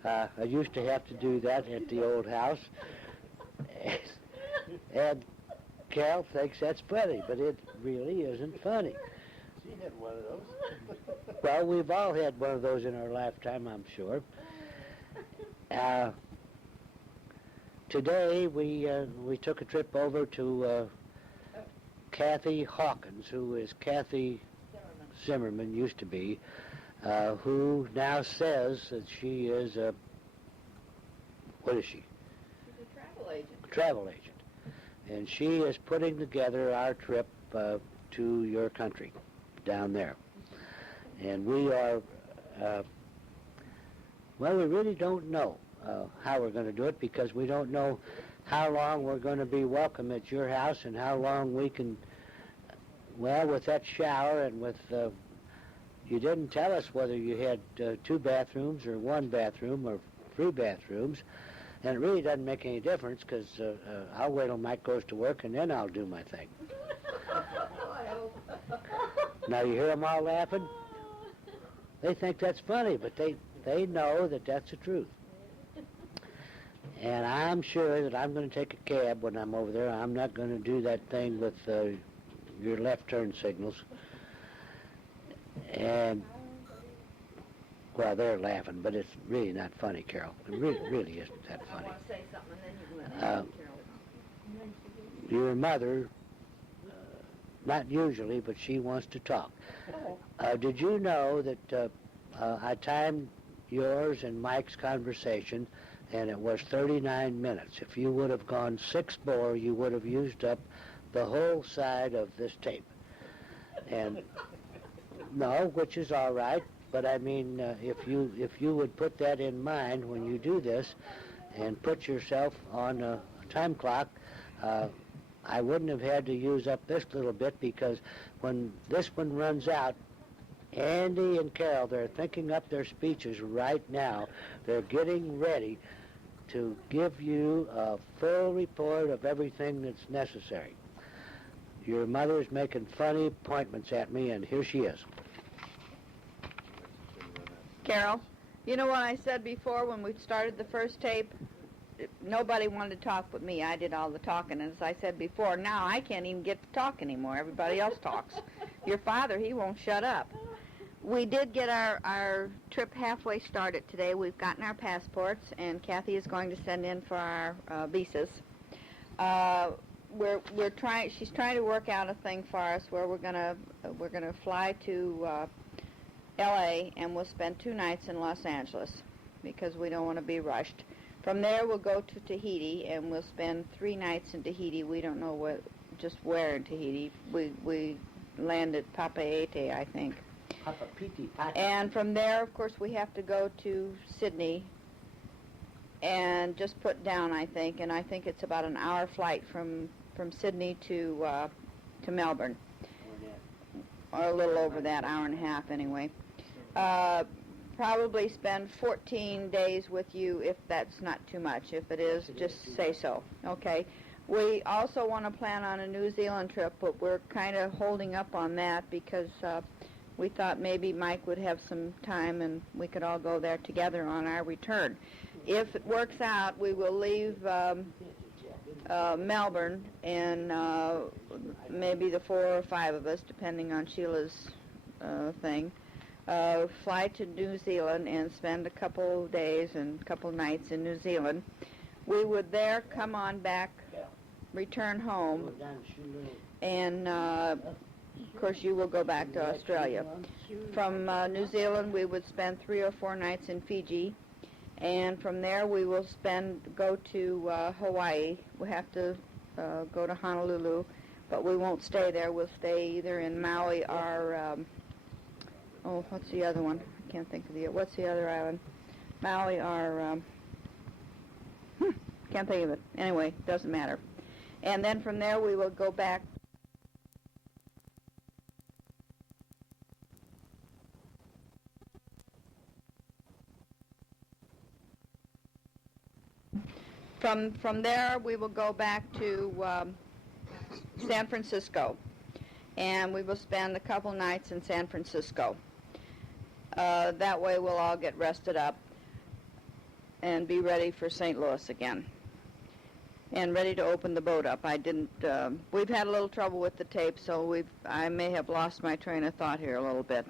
I used to have to do that at the old house. And Carol thinks that's funny, but it really isn't funny. She had one of those. Well, we've all had one of those in our lifetime, I'm sure. Today we took a trip over to Kathy Hawkins, who is Kathy Zimmerman, used to be, who now says that she is a, what is she? She's a travel agent. A travel agent. And she is putting together our trip to your country down there. And we are, well, we really don't know how we're going to do it because we don't know how long we're going to be welcome at your house and how long we can, well, with that shower and with, you didn't tell us whether you had 2 bathrooms or 1 bathroom or 3 bathrooms. And it really doesn't make any difference because I'll wait till Mike goes to work and then I'll do my thing. Now you hear them all laughing? They think that's funny, but they know that that's the truth. And I'm sure that I'm going to take a cab when I'm over there. I'm not going to do that thing with your left turn signals. And well, they're laughing, but it's really not funny, Carol. It really isn't that funny. I want to say something, and then you can Carol. Your mother, not usually, but she wants to talk. Did you know that I timed yours and Mike's conversation, and it was 39 minutes. If you would have gone 6 more, you would have used up the whole side of this tape. And no, which is all right. But I mean, if you would put that in mind when you do this, and put yourself on a time clock, I wouldn't have had to use up this little bit because when this one runs out, Andy and Carol, they're thinking up their speeches right now. They're getting ready to give you a full report of everything that's necessary. Your mother's making funny pointments at me, and here she is. Carol, you know what I said before when we started the first tape? Nobody wanted to talk but me. I did all the talking. And as I said before, now I can't even get to talk anymore. Everybody else talks. Your father, he won't shut up. We did get our trip halfway started today. We've gotten our passports, and Kathy is going to send in for our visas. She's trying to work out a thing for us where we're gonna fly to L.A. and we'll spend 2 nights in Los Angeles because we don't want to be rushed. From there, we'll go to Tahiti and we'll spend 3 nights in Tahiti. We don't know where in Tahiti. We land at Papeete, I think. And from there, of course, we have to go to Sydney and just put down, I think. And I think it's about an hour flight from Sydney to Melbourne, or a little over that, hour and a half anyway. Probably spend 14 days with you if that's not too much. If it is, just say so. Okay. We also want to plan on a New Zealand trip, but we're kind of holding up on that because we thought maybe Mike would have some time and we could all go there together on our return. If it works out, we will leave Melbourne and maybe the 4 or 5 of us, depending on Sheila's thing, fly to New Zealand and spend a couple days and a couple nights in New Zealand. We would there come on back, return home, and of course you will go back to Australia. From New Zealand we would spend 3 or 4 nights in Fiji, and from there we will go to Hawaii. We have to go to Honolulu, but we won't stay there. We'll stay either in Maui or what's the other one? I can't think of what's the other island? Maui or, can't think of it. Anyway, doesn't matter. And then from there we will go back. From there we will go back to San Francisco, and we will spend a couple nights in San Francisco. That way we'll all get rested up and be ready for St. Louis again, and ready to open the boat up. We've had a little trouble with the tape, so I may have lost my train of thought here a little bit.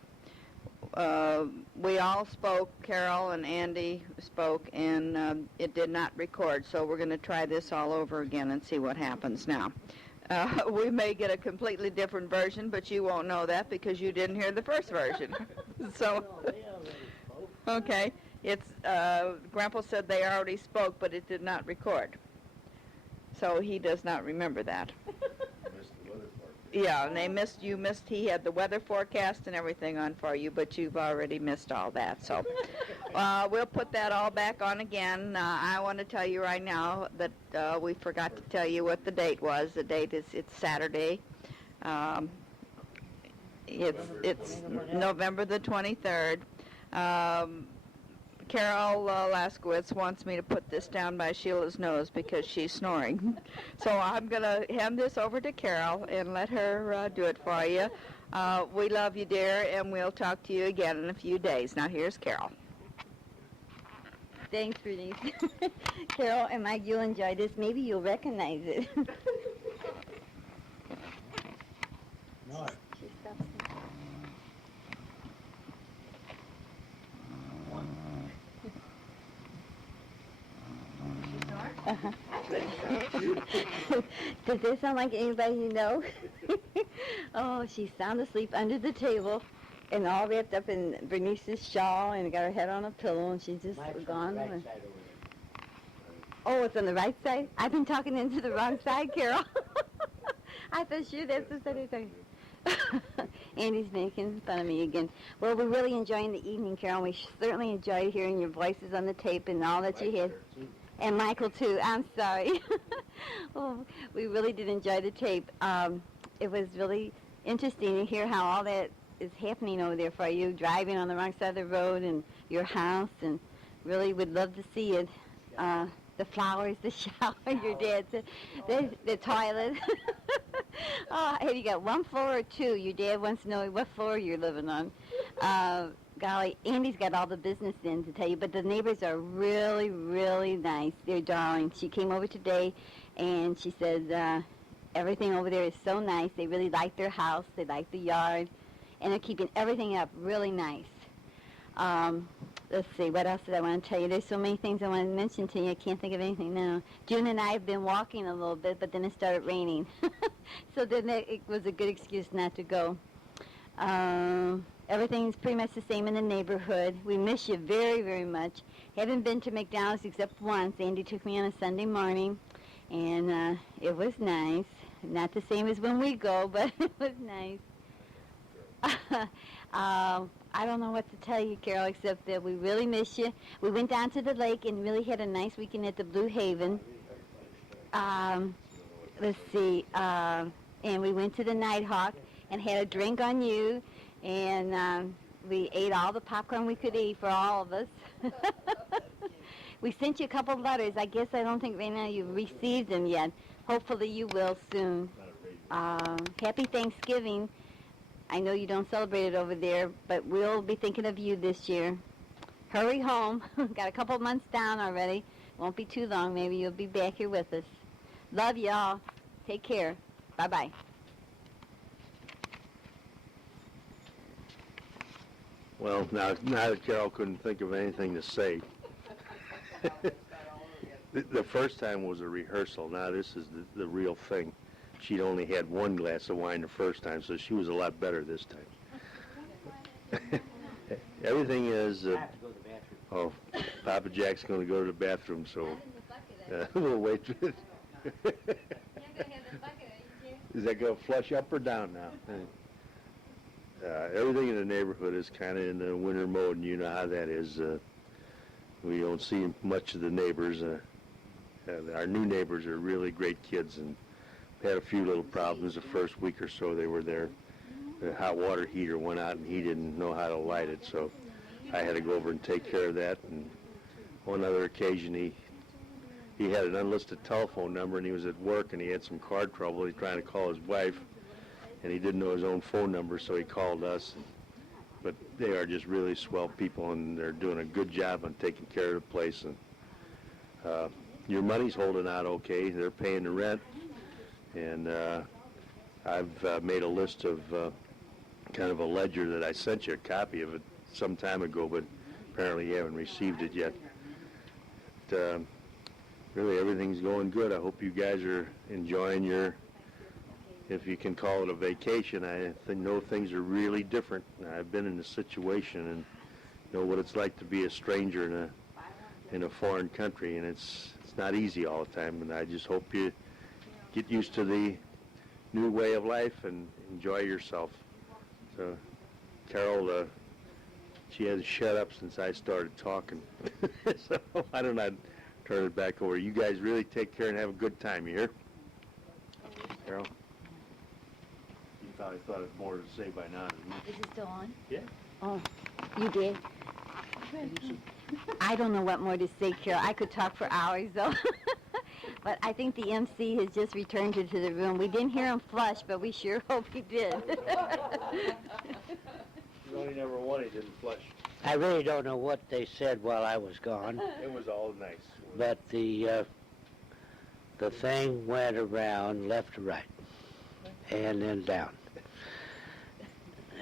We all spoke, Carole and Andy spoke, and it did not record, so we're going to try this all over again and see what happens now. We may get a completely different version, but you won't know that because you didn't hear the first version. So, okay, Grandpa said they already spoke, but it did not record. So he does not remember that. Yeah, and he had the weather forecast and everything on for you, but you've already missed all that. So we'll put that all back on again. I want to tell you right now that we forgot to tell you what the date was. The date it's Saturday. It's November the 23rd. Carole Laskowitz wants me to put this down by Sheila's nose because she's snoring. So I'm going to hand this over to Carole and let her do it for you. We love you, dear, and we'll talk to you again in a few days. Now, here's Carole. Thanks, Bernice. Carole and Mike, you'll enjoy this. Maybe you'll recognize it. No. Uh-huh. Does this sound like anybody you know? Oh, she's sound asleep under the table and all wrapped up in Bernice's shawl and got her head on a pillow and she's just gone. Right side over there. Oh, it's on the right side? I've been talking into the wrong side, Carole. I thought sure that's the side I was talking. Andy's making fun of me again. Well, we're really enjoying the evening, Carole. We certainly enjoyed hearing your voices on the tape and all that you had. And Michael, too. I'm sorry. Oh, we really did enjoy the tape. It was really interesting to hear how all that is happening over there for you, driving on the wrong side of the road and your house, and really would love to see it. The flowers, the shower, your dad's, the toilet. Oh, have you got one floor or two? Your dad wants to know what floor you're living on. Golly, Andy's got all the business in to tell you, but the neighbors are really, really nice. They're darling. She came over today, and she said everything over there is so nice. They really like their house. They like the yard, and they're keeping everything up really nice. Let's see, what else did I want to tell you? There's so many things I want to mention to you. I can't think of anything now. June and I have been walking a little bit, but then it started raining. So then it was a good excuse not to go. Everything's pretty much the same in the neighborhood. We miss you very, very much. Haven't been to McDonald's except once. Andy took me on a Sunday morning, and it was nice. Not the same as when we go, but it was nice. I don't know what to tell you, Carole, except that we really miss you. We went down to the lake and really had a nice weekend at the Blue Haven. Let's see, and we went to the Nighthawk and had a drink on you, and we ate all the popcorn we could eat for all of us. We sent you a couple of letters. I guess I don't think right now you've received them yet. Hopefully you will soon. Happy Thanksgiving. I know you don't celebrate it over there, but we'll be thinking of you this year. Hurry home. Got a couple of months down already. Won't be too long. Maybe you'll be back here with us. Love y'all. Take care. Bye-bye. Well, now that Carole couldn't think of anything to say. The first time was a rehearsal. Now this is the real thing. She'd only had one glass of wine the first time, so she was a lot better this time. Everything is... I have to go to the bathroom. Oh, Papa Jack's going to go to the bathroom, so we'll wait. Is that going to flush up or down now? Everything in the neighborhood is kind of in the winter mode, and you know how that is. We don't see much of the neighbors. Our new neighbors are really great kids, and had a few little problems the first week or so they were there. The hot water heater went out, and he didn't know how to light it, so I had to go over and take care of that. And one other occasion, he had an unlisted telephone number, and he was at work, and he had some car trouble. He's trying to call his wife, and he didn't know his own phone number, so he called us. But they are just really swell people, and they're doing a good job on taking care of the place. And your money's holding out okay. They're paying the rent, and I've made a list of kind of a ledger that I sent you a copy of it some time ago, but apparently you haven't received it yet. But, really, everything's going good. I hope you guys are enjoying your, if you can call it a vacation. I know things are really different. I've been in a situation and know what it's like to be a stranger in a foreign country, and it's not easy all the time. And I just hope you get used to the new way of life and enjoy yourself. So, Carole, she hasn't shut up since I started talking. So why don't I turn it back over? You guys really take care and have a good time, you hear? Carole? You probably thought of more to say by now than me. Is it still on? Yeah. Oh, you did? I don't know what more to say, Carol. I could talk for hours, though. But I think the MC has just returned her to the room. We didn't hear him flush, but we sure hope he did. You only never one he didn't flush. I really don't know what they said while I was gone, It was all nice. but the thing went around left to right and then down.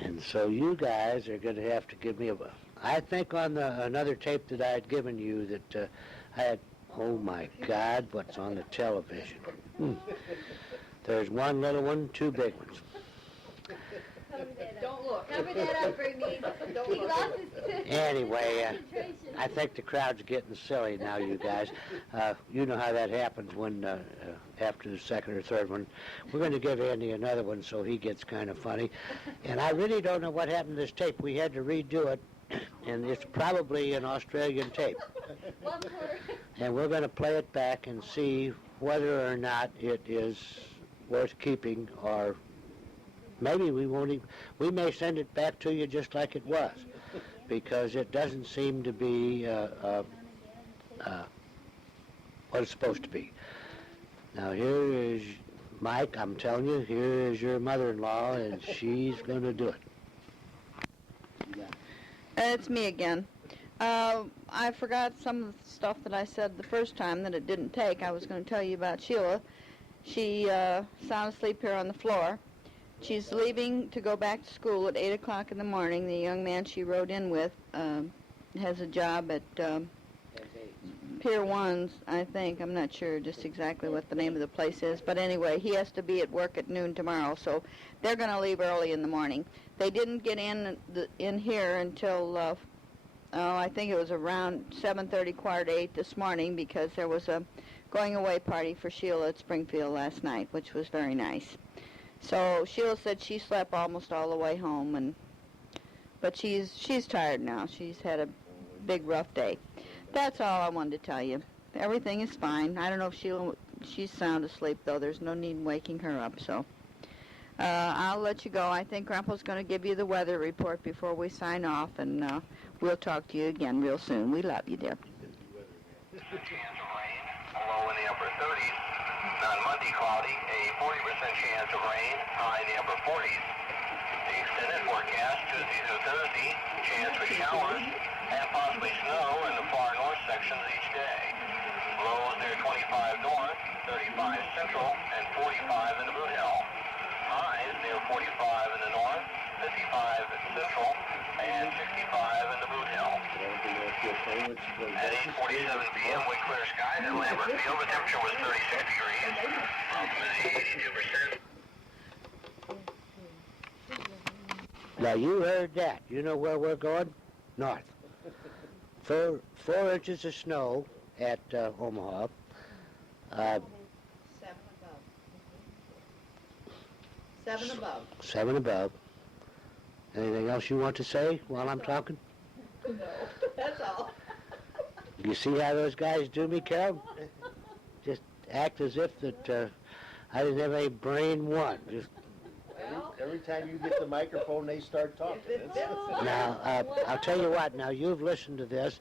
And so you guys are going to have to give me a... I think on another tape that I had given you that I had... Oh, my God, what's on the television? There's one little one, two big ones. Don't look. Cover that up, Bernice. Don't He look. lost his Anyway, I think the crowd's getting silly now, you guys. You know how that happens when, after the second or third one. We're going to give Andy another one so he gets kind of funny. And I really don't know what happened to this tape. We had to redo it, and it's probably an Australian tape. And we're going to play it back and see whether or not it is worth keeping, or maybe we won't even, we may send it back to you just like it was, because it doesn't seem to be what it's supposed to be. Now here is Mike, I'm telling you, here is your mother-in-law, and she's going to do it. It's me again. I forgot some of the stuff that I said the first time that it didn't take. I was going to tell you about Sheila. She sound asleep here on the floor. She's leaving to go back to school at 8 o'clock in the morning. The young man she rode in with has a job at Pier 1's, I think. I'm not sure just exactly what the name of the place is. But anyway, he has to be at work at noon tomorrow, so they're going to leave early in the morning. They didn't get in here until, I think it was around 7:30, quarter to 8 this morning, because there was a going-away party for Sheila at Springfield last night, which was very nice. So Sheila said she slept almost all the way home, but she's tired now. She's had a big, rough day. That's all I wanted to tell you. Everything is fine. I don't know if she's sound asleep, though. There's no need in waking her up, so I'll let you go. I think Grandpa's going to give you the weather report before we sign off, and we'll talk to you again real soon. We love you, dear. Chance of rain, low in the upper 30s. On Monday, cloudy, a 40% chance of rain, high in the upper 40s. The extended forecast, Tuesday through Thursday, chance for showers and possibly snow in the far north sections each day. Lows near 25 north, 35 central, and 45 in the Boot Hill. Highs near 45 in the north, 55 central, and 65 in the Boot Hill. At 8:47 p.m., we clear skies at Lambert Field. The temperature was 36 degrees. Humidity 82%. Now you heard that. You know where we're going? North. 4 inches of snow at Omaha. 7 above. 7 above. 7 above. Anything else you want to say while I'm talking? No, that's all. You see how those guys do me, Carol? Just act as if that I didn't have any brain one. Just Every time you get the microphone, they start talking. now, I'll tell you what. Now you've listened to this,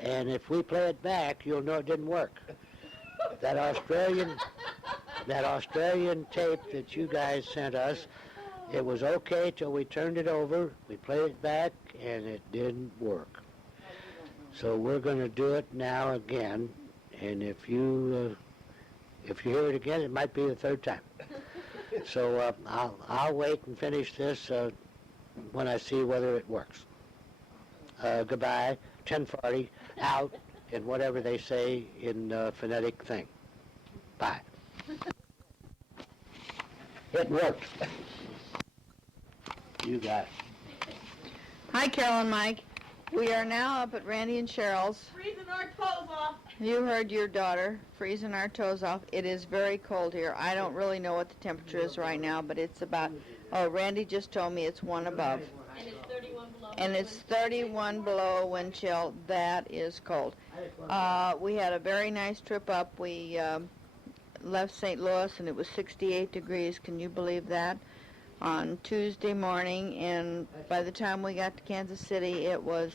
and if we play it back, you'll know it didn't work. That Australian tape that you guys sent us, it was okay till we turned it over. We played it back, and it didn't work. So we're going to do it now again, and if you hear it again, it might be the third time. So I'll wait and finish this when I see whether it works. Goodbye. 10:40 out, and whatever they say in phonetic thing. Bye. It worked. You got it. Hi, Carol and Mike. We are now up at Randy and Cheryl's. Freezing our toes off. You heard your daughter freezing our toes off. It is very cold here. I don't really know what the temperature is right now, but it's about, Randy just told me it's 1 above. And it's 31 below. And it's 31 below wind chill. That is cold. We had a very nice trip up. We left St. Louis, and it was 68 degrees. Can you believe that? On Tuesday morning, and by the time we got to Kansas City, it was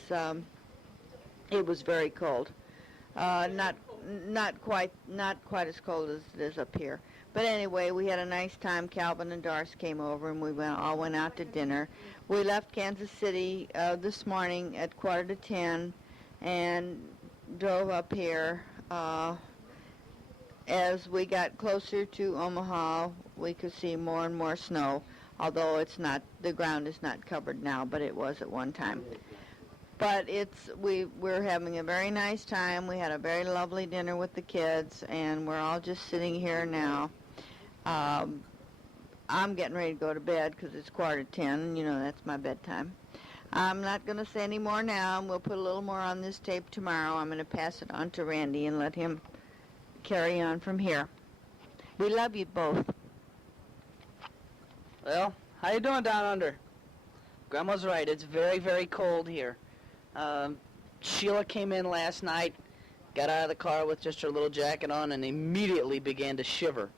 very cold. Not quite as cold as it is up here. But anyway, we had a nice time. Calvin and Doris came over, and we all went out to dinner. We left Kansas City this morning at 9:45 and drove up here. As we got closer to Omaha, we could see more and more snow, although the ground is not covered now, but it was at one time. But we're having a very nice time. We had a very lovely dinner with the kids, and we're all just sitting here now. I'm getting ready to go to bed because it's 9:45. You know, that's my bedtime. I'm not going to say any more now. We'll put a little more on this tape tomorrow. I'm going to pass it on to Randy and let him carry on from here. We love you both. Well, how you doing down under? Grandma's right. It's very, very cold here. Sheila came in last night, got out of the car with just her little jacket on, and immediately began to shiver.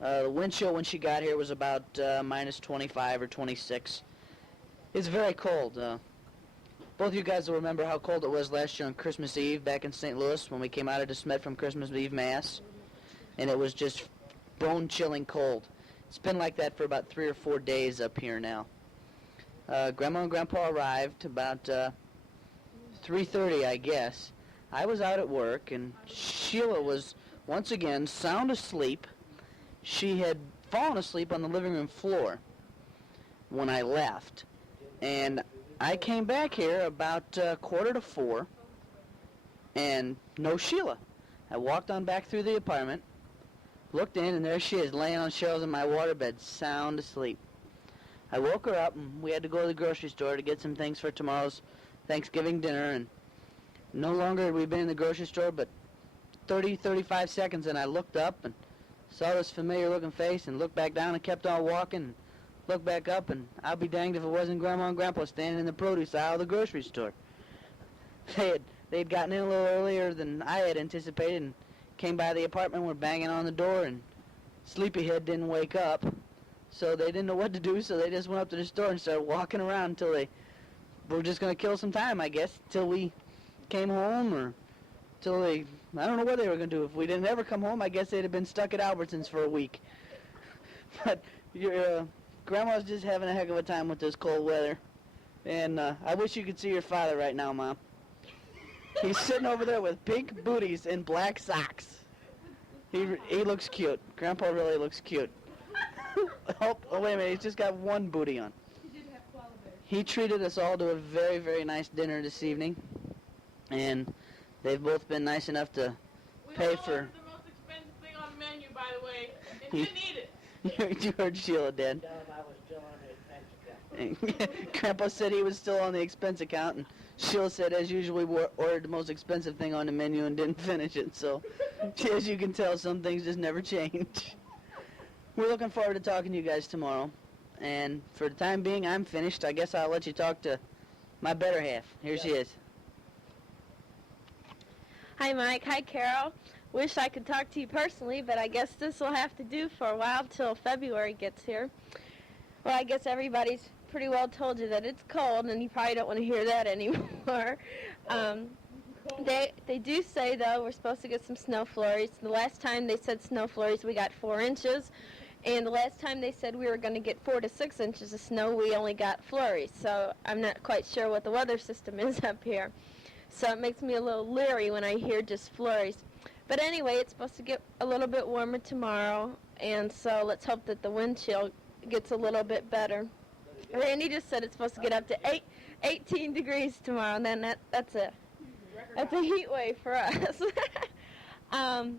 The wind chill when she got here was about minus 25 or 26. It's very cold. Both of you guys will remember how cold it was last year on Christmas Eve back in St. Louis when we came out of DeSmet from Christmas Eve Mass, and it was just bone-chilling cold. It's been like that for about 3 or 4 days up here now. Grandma and Grandpa arrived about 3:30, I guess. I was out at work, and Sheila was once again sound asleep. She had fallen asleep on the living room floor when I left, and I came back here about 3:45, and no Sheila. I walked on back through the apartment, looked in, and there she is, laying on shelves in my waterbed, sound asleep. I woke her up, and we had to go to the grocery store to get some things for tomorrow's Thanksgiving dinner, and no longer had we been in the grocery store but 35 seconds, and I looked up and saw this familiar-looking face and looked back down and kept on walking and looked back up, and I'll be danged if it wasn't Grandma and Grandpa standing in the produce aisle of the grocery store. They'd gotten in a little earlier than I had anticipated and came by the apartment, were banging on the door, and Sleepyhead didn't wake up, so they didn't know what to do, so they just went up to the store and started walking around until they were just going to kill some time, I guess, till we came home, or till I don't know what they were going to do. If we didn't ever come home, I guess they'd have been stuck at Albertsons for a week. But your Grandma's just having a heck of a time with this cold weather, and I wish you could see your father right now, Mom. He's sitting over there with pink booties and black socks. He looks cute. Grandpa really looks cute. Oh, wait a minute, he's just got one booty on. He treated us all to a very, very nice dinner this evening, and they've both been nice enough to pay for... the most expensive thing on the menu, by the way, and didn't eat it. You heard Sheila did. I was still on the expense account. Grandpa said he was still on the expense account, and Sheila said, as usual, we ordered the most expensive thing on the menu and didn't finish it. So, as you can tell, some things just never change. We're looking forward to talking to you guys tomorrow. And for the time being, I'm finished. I guess I'll let you talk to my better half. Here she is. Hi, Mike. Hi, Carol. Wish I could talk to you personally, but I guess this will have to do for a while till February gets here. Well, I guess everybody's pretty well told you that it's cold, and you probably don't want to hear that anymore. They do say, though, we're supposed to get some snow flurries. The last time they said snow flurries, we got 4 inches. And the last time they said we were going to get 4 to 6 inches of snow, we only got flurries. So I'm not quite sure what the weather system is up here. So it makes me a little leery when I hear just flurries. But anyway, it's supposed to get a little bit warmer tomorrow, and so let's hope that the wind chill gets a little bit better. Randy just said it's supposed to get up to 18 degrees tomorrow, and then that's a heat wave for us. Not